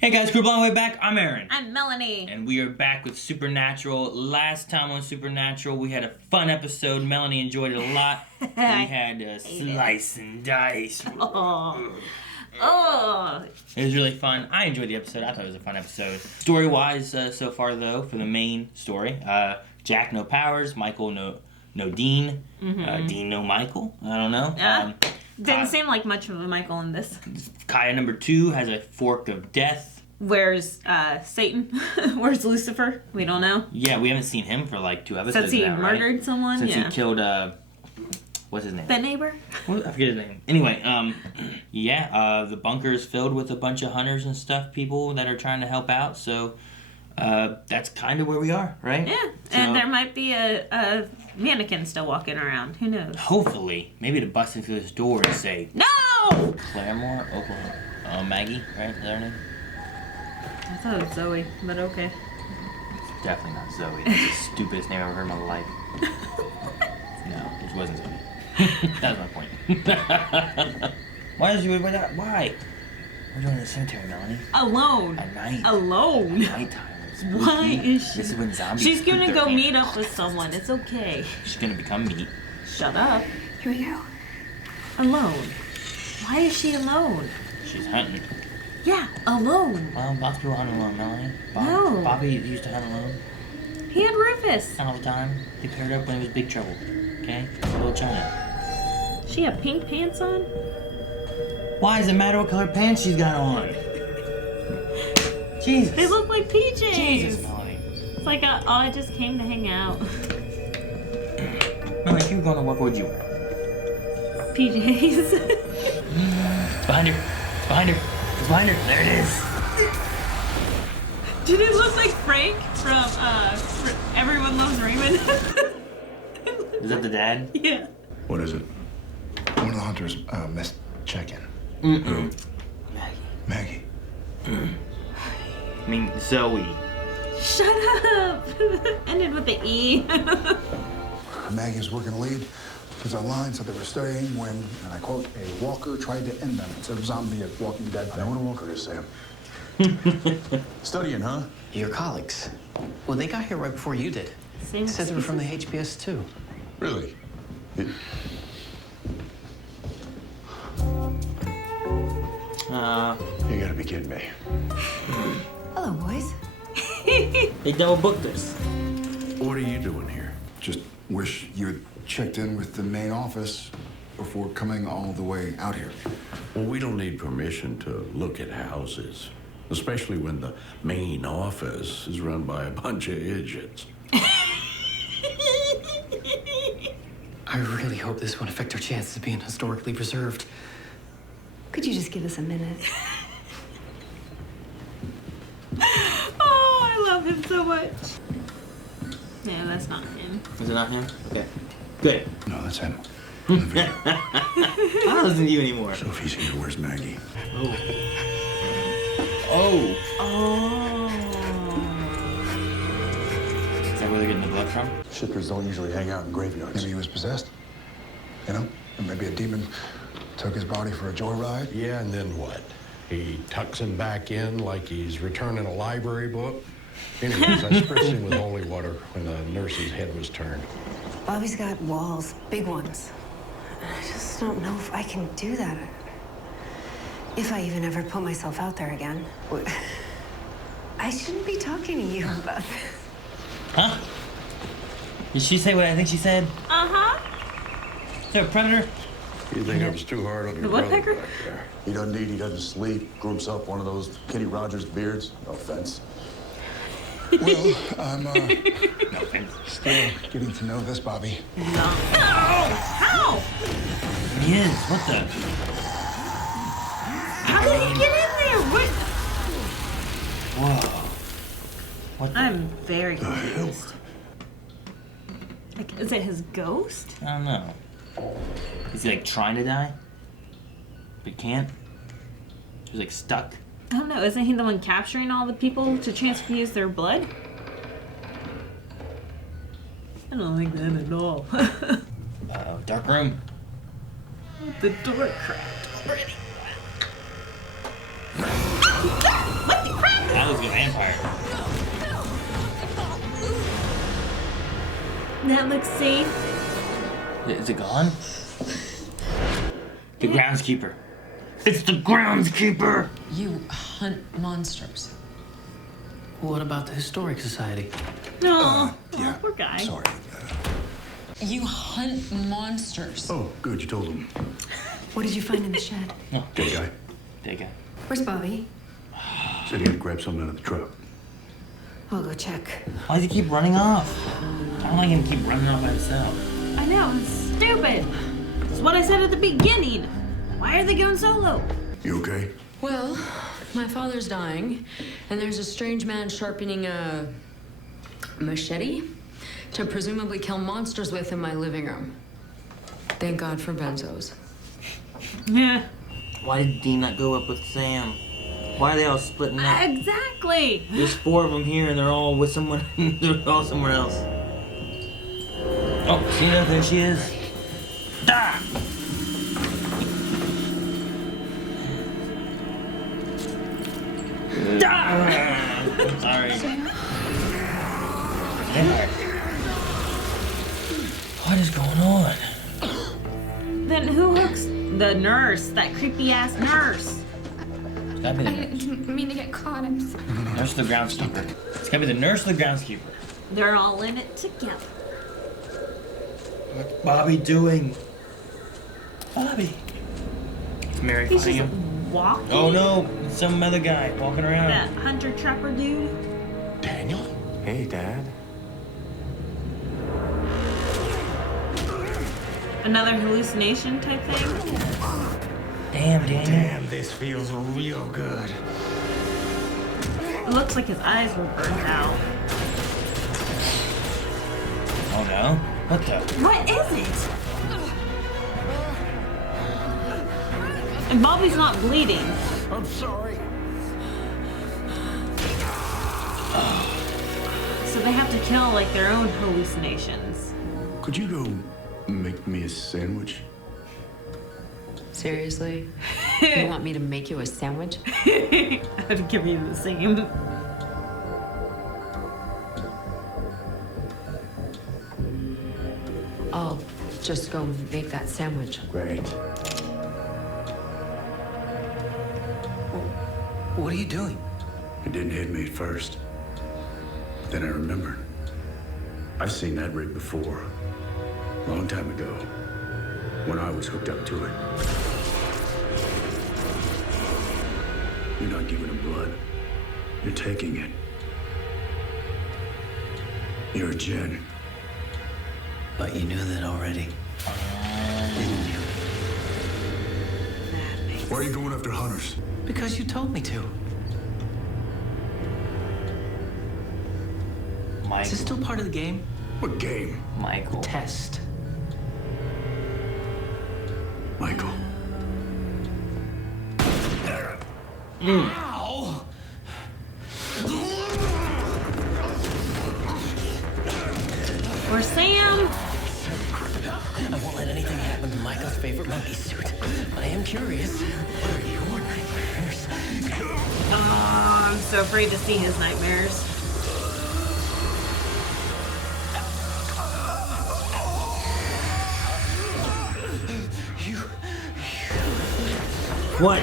Hey guys, Group Long Way Back. I'm Aaron. I'm Melanie. And we are back with Supernatural. Last time on Supernatural, we had a fun episode. Melanie enjoyed it a lot. We had a slice and dice. Oh. It was really fun. I enjoyed the episode. I thought it was a fun episode. Story-wise, so far though, for the main story, Jack no powers, Michael no Dean, Dean no Michael. I don't know. Yeah. Didn't seem like much of a Michael in this. Kaya number 2 has a fork of death. Where's Satan? Where's Lucifer? We don't know. Yeah, we haven't seen him for like 2 episodes. Since he now, murdered right? someone? Since yeah. he killed, what's his name? The neighbor? I forget his name. Anyway, the bunker is filled with a bunch of hunters and stuff, people that are trying to help out, so that's kind of where we are, right? Yeah, so, and there might be a mannequin still walking around. Who knows? Hopefully. Maybe to bust into this door and say, No! Claremore, Oklahoma. Maggie, right? Is that her name? I thought it was Zoe, but okay. It's definitely not Zoe. That's the stupidest name I've ever heard in my life. No, it wasn't Zoe. That was my point. Why? We're doing the cemetery, Melanie. Alone. At night. Alone. At nighttime. Why is she? This is when zombies. She's gonna put go their meet hands- up with someone. It's okay. She's gonna become meat. Shut up. Here we go. Alone. Why is she alone? She's hunting. Yeah, alone. Well, lots of people hunt alone, Melanie. No. Bobby used to hunt alone He had Rufus. all the time. They paired up when it was big trouble. Okay? Little China. She had pink pants on? Why does it matter what color pants she's got on? Jesus. They look like PJs. Jesus, Melanie. It's like, I just came to hang out. Melanie, if you were going to work, what would you wear? PJs. It's behind her. It's behind her. It's behind her. There it is. Did it look like Frank from Everyone Loves Raymond? Is that the dad? Yeah. What is it? One of the hunters missed check-in. Mm-mm. Maggie. I mean, Zoe. Shut up. Ended with the E. Maggie was working lead because our line said they were studying when, and I quote, a walker tried to end them instead of zombie at Walking Dead. I know what a walker is, Sam. Studying, huh? Your colleagues. Well, they got here right before you did. Same Said they were from the HBS too. Really? You gotta be kidding me. Hello, boys. They double booked us. What are you doing here? Just wish you had checked in with the main office before coming all the way out here. Well, we don't need permission to look at houses, especially when the main office is run by a bunch of idiots. I really hope this won't affect our chances of being historically preserved. Could you just give us a minute? Oh, I love him so much. No, that's not him. Is it not him? Okay. Good. No, that's him. I don't listen to you anymore. So if he's here, where's Maggie? Oh. Oh. Oh. Is that where they're getting the blood from? Shippers don't usually hang out in graveyards. Maybe he was possessed. You know? Or maybe a demon took his body for a joyride. Yeah, and then what? He tucks him back in like he's returning a library book? Anyways, I spritzed him with holy water when the nurse's head was turned. Bobby's got walls, big ones. I just don't know if I can do that. If I even ever put myself out there again. I shouldn't be talking to you about this. Huh? Did she say what I think she said? Uh-huh. Is there a predator? You think I was too hard on your The brother woodpecker? back there? He doesn't eat, he doesn't sleep, grew himself one of those Kenny Rogers beards. No offense. Well, I'm No offense. still getting to know this Bobby. No. How? He is. What the? How did he get in there? What? Whoa. What the? I'm very confused. Like, is it his ghost? I don't know. Is he like trying to die? But can't? He's like stuck. I don't know. Isn't he the one capturing all the people to transfuse their blood? I don't think that at all. Uh-oh, dark room. The door cracked already. What the? That looks safe. Is it gone? The groundskeeper. It's the groundskeeper! You hunt monsters. What about the Historic Society? No. Yeah. Poor guy. Sorry. You hunt monsters. Oh, good, you told him. What did you find in the shed? Dead guy. Take it. Where's Bobby? Said he had to grab something out of the truck. I'll go check. Why does he keep running off? I don't like him to keep running off by himself. I know, it's stupid. It's what I said at the beginning. Why are they going solo? You okay? Well, my father's dying, and there's a strange man sharpening a machete to presumably kill monsters with in my living room. Thank God for benzos. Yeah. Why did Dean not go up with Sam? Why are they all splitting up? Exactly. There's 4 of them here and they're all with someone. They're all somewhere else. Oh, Tina, there she is. Da! I'm sorry. What is going on? Then who hooks the nurse? That creepy ass nurse. It's gotta be the I nurse. didn't mean to get caught. I'm sorry. Nurse or the groundskeeper. It's gotta be the nurse or the groundskeeper. They're all in it together. What's Bobby doing? Bobby. Is Mary He's finding just him? walking. Oh no, it's some other guy walking around. That hunter trapper dude. Daniel? Hey, Dad. Another hallucination type thing. Damn, Daniel. Damn, this feels real good. It looks like his eyes were burnt out. Oh no. What the? What is it? And Bobby's not bleeding. I'm sorry. So they have to kill like their own hallucinations. Could you go make me a sandwich? Seriously? You want me to make you a sandwich? I'd give you the same. I'll just go make that sandwich. Great. What are you doing? It didn't hit me at first. Then I remembered. I've seen that rig before. A long time ago. When I was hooked up to it. You're not giving him blood. You're taking it. You're a Jen. But you knew that already. Didn't you? Why are you going after hunters? Because you told me to. Is Michael. this still part of the game? What game? Michael. Test. Michael. Ow! Or Sam. I won't let anything happen to Michael's favorite monkey suit. But I am curious. What are your nightmares? Oh, I'm so afraid to see his nightmares. What?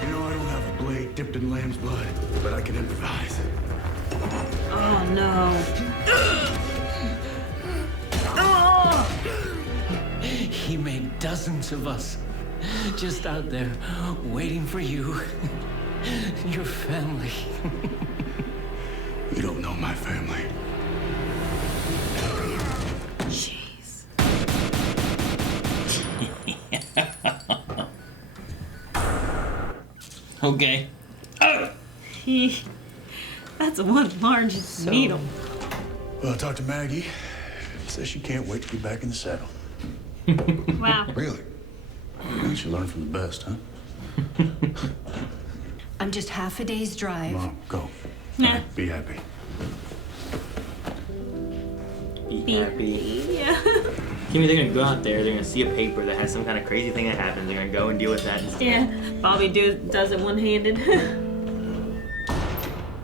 You know, I don't have a blade dipped in lamb's blood, but I can improvise. Oh no. Oh! He made dozens of us. Just out there, waiting for you. Your family. You don't know my family. Jeez. Okay. Oh! That's one large needle. Well, I talked to Maggie. Says she can't wait to get back in the saddle. Wow. Really? You should learn from the best, huh? I'm just half a day's drive. Mom, go. Nah. Be happy. Be happy. Yeah. Kimmy, they're gonna go out there, they're gonna see a paper that has some kind of crazy thing that happens, they're gonna go and deal with that instead. Yeah. Bobby does it one-handed.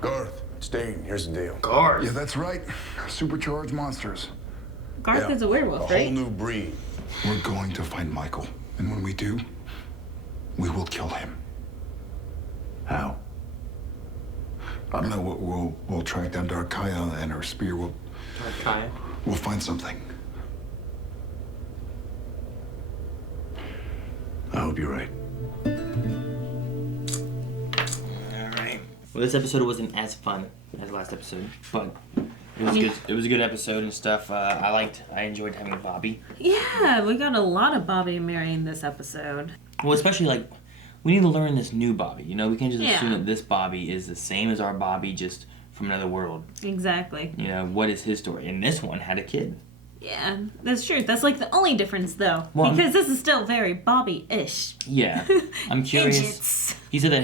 Garth, it's Sting, here's the deal. Garth. Yeah, that's right. Supercharged monsters. Garth is a werewolf, A right? whole new breed. We're going to find Michael. And when we do, we will kill him. How? I don't know. We'll track down Darkaya and her spear. Kaya. We'll find something. I hope you're right. Alright. Well, this episode wasn't as fun as last episode, but it was good. It was a good episode and stuff. I enjoyed having Bobby. Yeah, we got a lot of Bobby and Mary in this episode. Well, especially like we need to learn this new Bobby. You know, we can't just Yeah. assume that this Bobby is the same as our Bobby, just from another world. Exactly. You know, what is his story? And this one had a kid. Yeah, that's true. That's like the only difference, though. Well, because this is still very Bobby-ish. Yeah. I'm curious. Idiots. He said that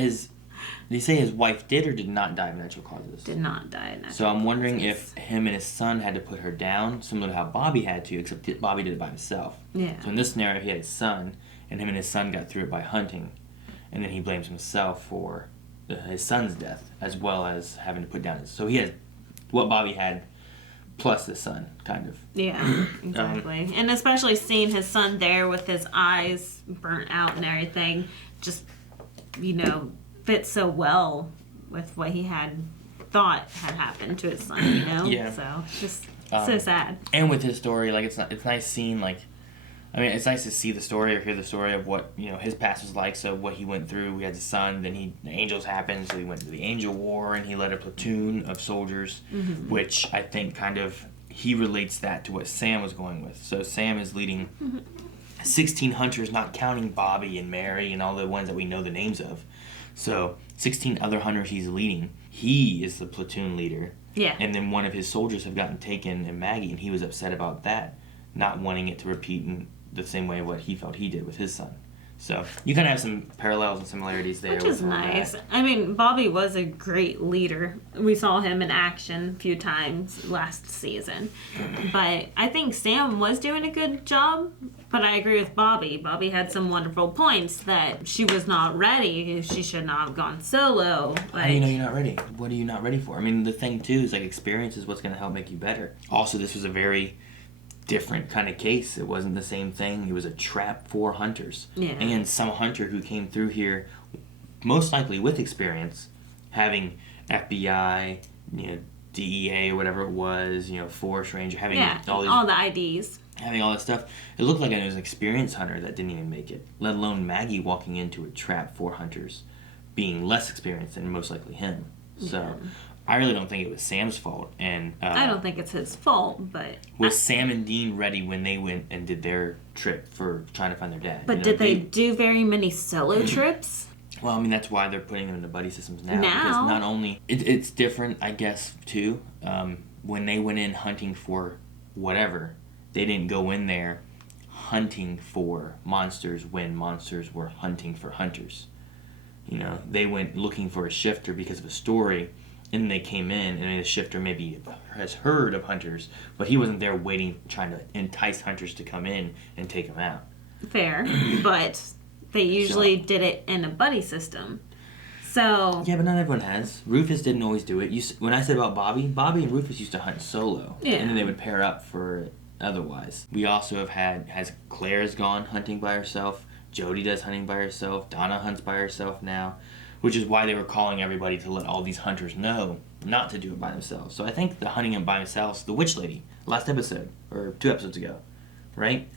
did he say his wife did or did not die of natural causes? Did not die of natural So I'm wondering causes. if him and his son had to put her down, similar to how Bobby had to, except that Bobby did it by himself. Yeah. So in this scenario, he had his son, and him and his son got through it by hunting, and then he blames himself for his son's death, as well as having to put down his... So he has what Bobby had, plus the son, kind of. Yeah, exactly. And especially seeing his son there with his eyes burnt out and everything, just, fits so well with what he had thought had happened to his son, Yeah. So it's just so sad. And with his story, like, it's nice seeing, like... I mean, it's nice to see the story or hear the story of what, his past was like, so what he went through. We had his son, then the Angels happened, so he went to the Angel War, and he led a platoon of soldiers, which I think kind of, he relates that to what Sam was going with. So Sam is leading 16 hunters, not counting Bobby and Mary and all the ones that we know the names of. So 16 other hunters he's leading. He is the platoon leader. Yeah. And then one of his soldiers have gotten taken, and Maggie, and he was upset about that, not wanting it to repeat in the same way what he felt he did with his son. So you kind of have some parallels and similarities there. Which is nice. I mean, Bobby was a great leader. We saw him in action a few times last season. But I think Sam was doing a good job. But I agree with Bobby. Bobby had some wonderful points that she was not ready. She should not have gone solo. How do you know you're not ready? What are you not ready for? I mean, the thing too is like experience is what's going to help make you better. Also, this was a very different kind of case. It wasn't the same thing. It was a trap for hunters. Yeah. And some hunter who came through here, most likely with experience, having FBI, DEA or whatever it was, forest ranger, having all the IDs. Having all that stuff. It looked like it was an experienced hunter that didn't even make it, let alone Maggie walking into a trap for hunters, being less experienced than most likely him. So I really don't think it was Sam's fault. And I don't think it's his fault, but... Was Sam and Dean ready when they went and did their trip for trying to find their dad? But did they do very many solo trips? Well, I mean, that's why they're putting them into buddy systems now. Now? Because not only... It's different, I guess, too. When they went in hunting for whatever, they didn't go in there hunting for monsters when monsters were hunting for hunters. They went looking for a shifter because of a story, and then they came in, and the shifter maybe has heard of hunters, but he wasn't there waiting, trying to entice hunters to come in and take them out. Fair, but they usually did it in a buddy system. So... Yeah, but not everyone has. Rufus didn't always do it. When I said about Bobby and Rufus used to hunt solo. Yeah. And then they would pair up for otherwise. We also have Claire's gone hunting by herself. Jody does hunting by herself. Donna hunts by herself now. Which is why they were calling everybody to let all these hunters know not to do it by themselves. So I think the hunting by themselves, the witch lady, last episode, or 2 episodes ago, right?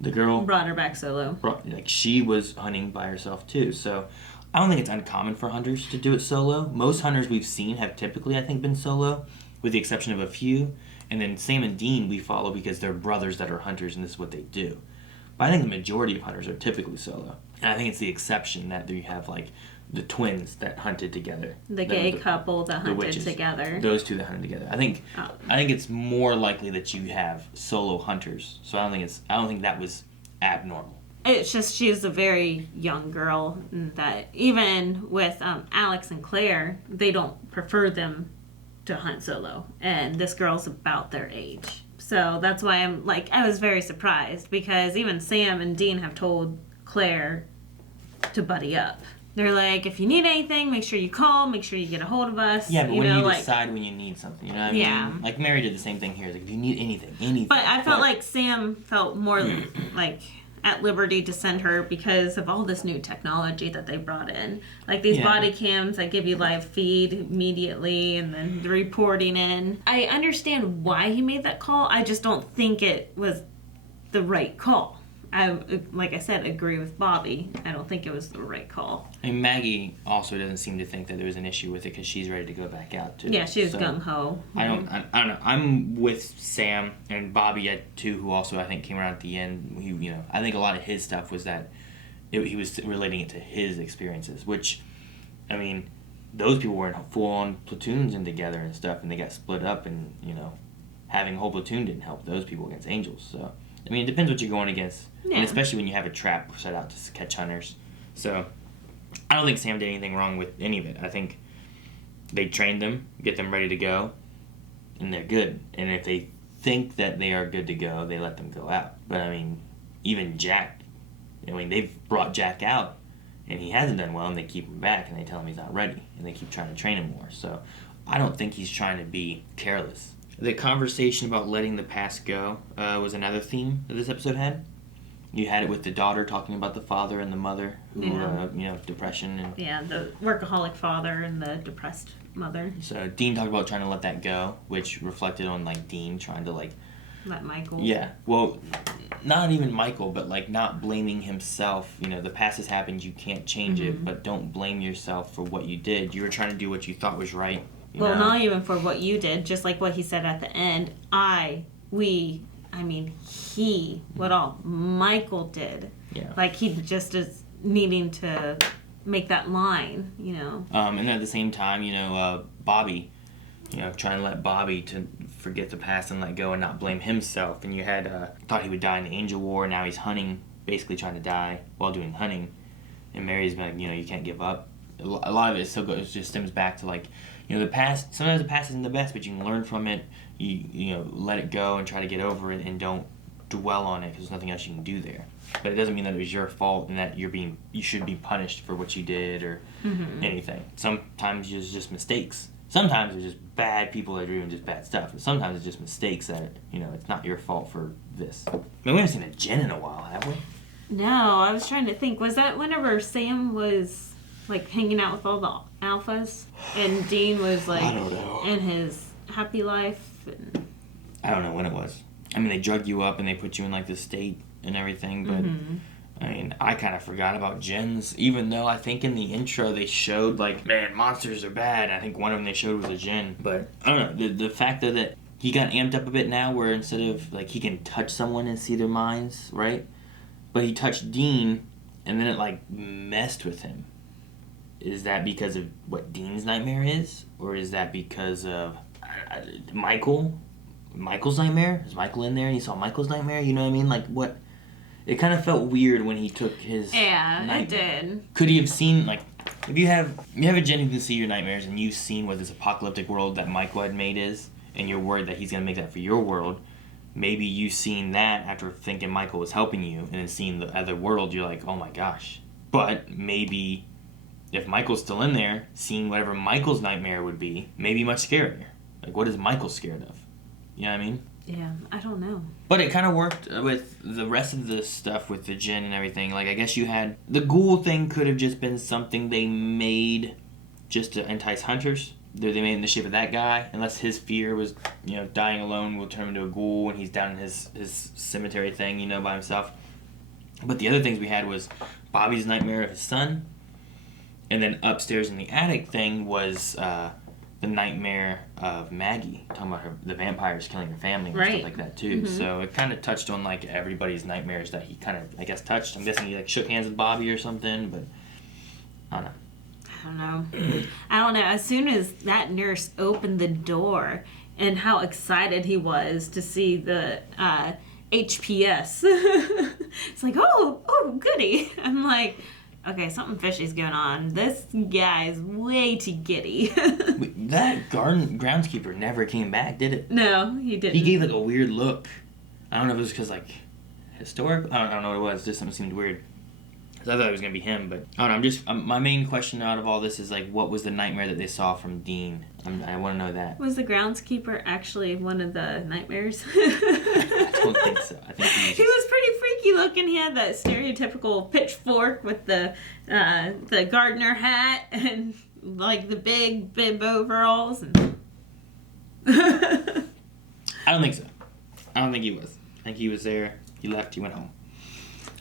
The girl... Brought her back solo. She was hunting by herself too. So I don't think it's uncommon for hunters to do it solo. Most hunters we've seen have typically, I think, been solo, with the exception of a few. And then Sam and Dean we follow because they're brothers that are hunters and this is what they do. But I think the majority of hunters are typically solo. And I think it's the exception that you have like the twins that hunted together. The gay couple that hunted together. Those two that hunted together. I think it's more likely that you have solo hunters. So I don't think that was abnormal. It's just she's a very young girl that even with Alex and Claire, they don't prefer them to hunt solo. And this girl's about their age. So that's why I was very surprised because even Sam and Dean have told Claire to buddy up. They're like, if you need anything, make sure you call, make sure you get a hold of us. Yeah, but when know, you like, decide when you need something, you know what I Yeah. mean? Like, Mary did the same thing here. Like, do you need anything? But I felt like Sam felt more like at liberty to send her because of all this new technology that they brought in. Like these body cams that give you live feed immediately and then the reporting in. I understand why he made that call. I just don't think it was the right call. I, like I said, agree with Bobby. I don't think it was the right call. I mean, Maggie also doesn't seem to think that there was an issue with it because she's ready to go back out too. Yeah, she was gung-ho. I don't know. I'm with Sam and Bobby too, who also I think came around at the end. I think a lot of his stuff was that he was relating it to his experiences, which, I mean, those people were in full-on platoons and together and stuff, and they got split up, and having a whole platoon didn't help those people against angels. So, I mean, it depends what you're going against, and especially when you have a trap set out to catch hunters. So, I don't think Sam did anything wrong with any of it. I think they trained them, get them ready to go, and they're good. And if they think that they are good to go, they let them go out. But, I mean, even Jack, they've brought Jack out, and he hasn't done well, and they keep him back, and they tell him he's not ready, and they keep trying to train him more. So, I don't think he's trying to be careless. The conversation about letting the past go was another theme that this episode had. You had it with the daughter talking about the father and the mother, who, depression. And the workaholic father and the depressed mother. So Dean talked about trying to let that go, which reflected on, like, Dean trying to, like... Let Michael. Yeah. Well, not even Michael, but, like, not blaming himself. The past has happened, you can't change it, but don't blame yourself for what you did. You were trying to do what you thought was right. Well, not even for what you did, just like what he said at the end. What all Michael did. Yeah. Like, he just is needing to make that line, And then at the same time, Bobby, trying to let Bobby to forget the past and let go and not blame himself. And you had, thought he would die in the Angel War, now he's hunting, basically trying to die while doing hunting. And Mary's been like, you can't give up. A lot of it still just stems back to, like, the past. Sometimes the past isn't the best, but you can learn from it. You let it go and try to get over it, and don't dwell on it because there's nothing else you can do there. But it doesn't mean that it was your fault and that you should be punished for what you did or anything. Sometimes it's just mistakes. Sometimes it's just bad people that are doing just bad stuff. But sometimes it's just mistakes that it's not your fault for this. I mean, we haven't seen a Jen in a while, have we? No, I was trying to think. Was that whenever Sam was, like, hanging out with all the alphas and Dean was, like, I don't know. in his happy life? I don't know when it was. I mean, they drug you up and they put you in, like, this state and everything, but I mean, I kind of forgot about Jen's, even though I think in the intro they showed, like, man, monsters are bad. I think one of them they showed was a Jen. But I don't know, the fact that he got amped up a bit now, where instead of, like, he can touch someone and see their minds, right? But he touched Dean and then it, like, messed with him. Is that because of what Dean's nightmare is? Or is that because of Michael's nightmare? Is Michael in there and he saw Michael's nightmare? You know what I mean? Like, what? It kind of felt weird when he took his nightmare. It did. Could he have seen, like, if you have a Jen who can see your nightmares and you've seen what this apocalyptic world that Michael had made is, and you're worried that he's going to make that for your world, maybe you've seen that after thinking Michael was helping you, and then seeing the other world, you're like, oh my gosh. But maybe if Michael's still in there, seeing whatever Michael's nightmare would be, maybe much scarier. Like, what is Michael scared of? You know what I mean? Yeah, I don't know. But it kind of worked with the rest of the stuff with the Jinn and everything. Like, I guess you had... The ghoul thing could have just been something they made just to entice hunters. They made it in the shape of that guy. Unless his fear was, dying alone will turn him into a ghoul and he's down in his cemetery thing, by himself. But the other things we had was Bobby's nightmare of his son. And then upstairs in the attic thing was... the nightmare of Maggie, talking about the vampires killing her family and stuff like that too. So it kind of touched on, like, everybody's nightmares that he kind of, I guess, touched. I'm guessing he, like, shook hands with Bobby or something, but I don't know. I don't know. As soon as that nurse opened the door and how excited he was to see the HPS, it's like, oh, goody. I'm like, okay, something fishy's going on. This guy's way too giddy. That groundskeeper never came back, did it? No, he didn't. He gave, like, a weird look. I don't know if it was because, like, historic. I don't know what it was. Just something seemed weird. So I thought it was gonna be him, but I don't know. My main question out of all this is like, what was the nightmare that they saw from Dean? I want to know that. Was the groundskeeper actually one of the nightmares? I don't think so. I think he was pretty freaky looking. He had that stereotypical pitchfork with the gardener hat and like the big bib overalls. And I don't think so. I don't think he was. I think he was there. He left. He went home.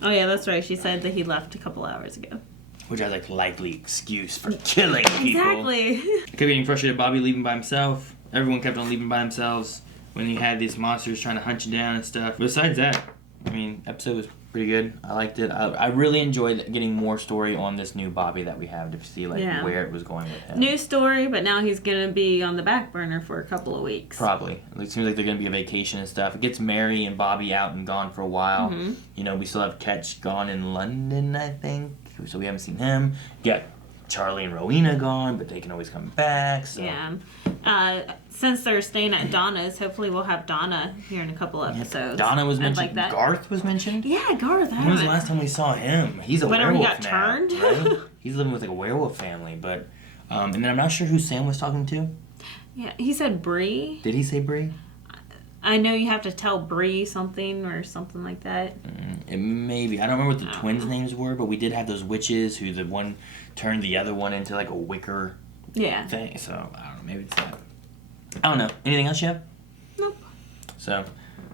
Oh yeah, that's right. She said that he left a couple hours ago. Which I like likely excuse for killing people. Exactly. I kept getting frustrated. Bobby leaving by himself. Everyone kept on leaving by themselves when he had these monsters trying to hunt you down and stuff. But besides that, I mean, episode was pretty good. I liked it. I really enjoyed getting more story on this new Bobby that we have to see where it was going with him. New story, but now he's gonna be on the back burner for a couple of weeks. Probably. It seems like they're gonna be a vacation and stuff. It gets Mary and Bobby out and gone for a while. Mm-hmm. You know, we still have Ketch gone in London, I think. So we haven't seen him. Got Charlie and Rowena gone, but they can always come back. So. Yeah. Since they're staying at Donna's, hopefully we'll have Donna here in a couple episodes. Donna was mentioned. Like that. Garth was mentioned. Yeah, Garth. When was the last time we saw him? He's a Whenever werewolf he got now, turned. right? He's living with like a werewolf family, but and then I'm not sure who Sam was talking to. Yeah, he said Bree. Did he say Bree? I know you have to tell Bree something or something like that. Maybe. I don't remember what the twins' names were, but we did have those witches who the one turned the other one into like a wicker thing. So, I don't know. Maybe it's that. I don't know. Anything else you have? Nope. So,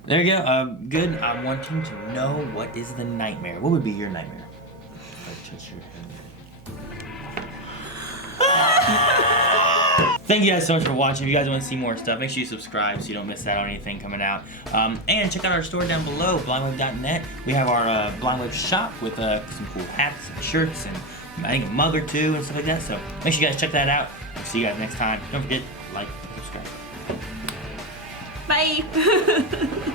there you go. Good. I'm wanting to know what is the nightmare. What would be your nightmare? Touch your head. Thank you guys so much for watching. If you guys want to see more stuff, make sure you subscribe so you don't miss out on anything coming out. And check out our store down below, blindwave.net. We have our Blindwave shop with some cool hats and shirts and I think a mug or two and stuff like that. So make sure you guys check that out. I'll see you guys next time. Don't forget, like, subscribe. Bye.